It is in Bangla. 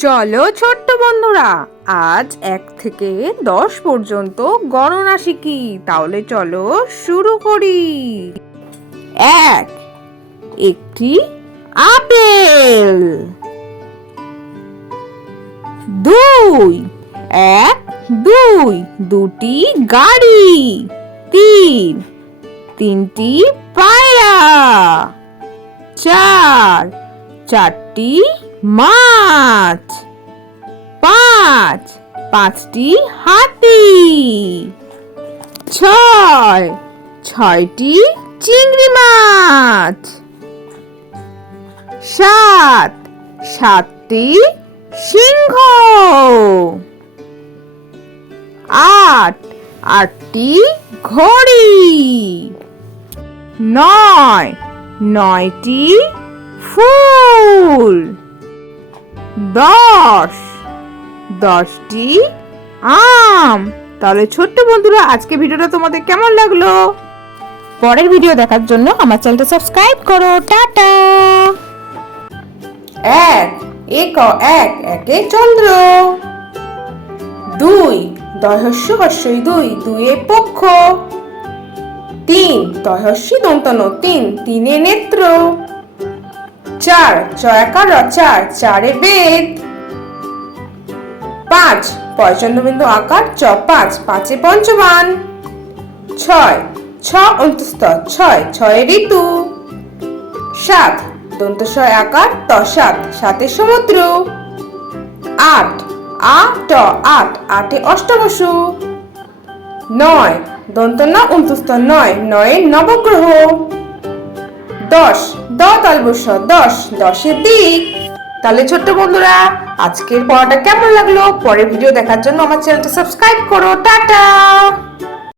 চলো ছোট্ট বন্ধুরা, আজ এক থেকে দশ পর্যন্ত গণনা শিখি, তাহলে চলো শুরু করি। এক, একটি আপেল। দুই, এক, দুই, দুটি গাড়ি। তিন, তিনটি পায়রা। চার, চারটি মাছ। পাঁচ। পাঁচটি হাতি। ছয়। ছয়টি চিংড়ি মাছ। সাত। সাতটি সিংহ। আট। আটটি ঘড়ি। নয়। নয়টি ফুল। দশ। দশটি আম। তাহলে ছোট্ট বন্ধুরা আজকে ভিডিওটা তোমাদের কেমন লাগল? পরের ভিডিও দেখার জন্য আমার চ্যানেলটা সাবস্ক্রাইব করো। টাটা। এক এক এক একে চন্দ্র। দুই দহস্য হস্যই দুই দুয়ে পক্ষ। তিন তহস্যি দন্তন তিন তিনে নেত্র। চার চয়াকার চার চারে বেদ পাঁচ পয়চন্দ্রবিন্দু আকার, চ পাঁচ, পাঁচে পঞ্চমান। ছয়, ছ অন্তস্থ ছয় ছয় ঋতু। সাত দন্ত ছয় আকার, ত সাত, সাতে সমুদ্র। আট, আ, ট, আট, আটে অষ্টবসু। নয় দন্ত ন অন্তস্থ নয়, নয়ে নবগ্রহ। তালবস দশ, দশের দিক। তাহলে ছোট্ট বন্ধুরা, আজকের পড়াটা কেমন লাগল? পরের ভিডিও দেখার জন্য আমার চ্যানেলটা সাবস্ক্রাইব করো, টাটা।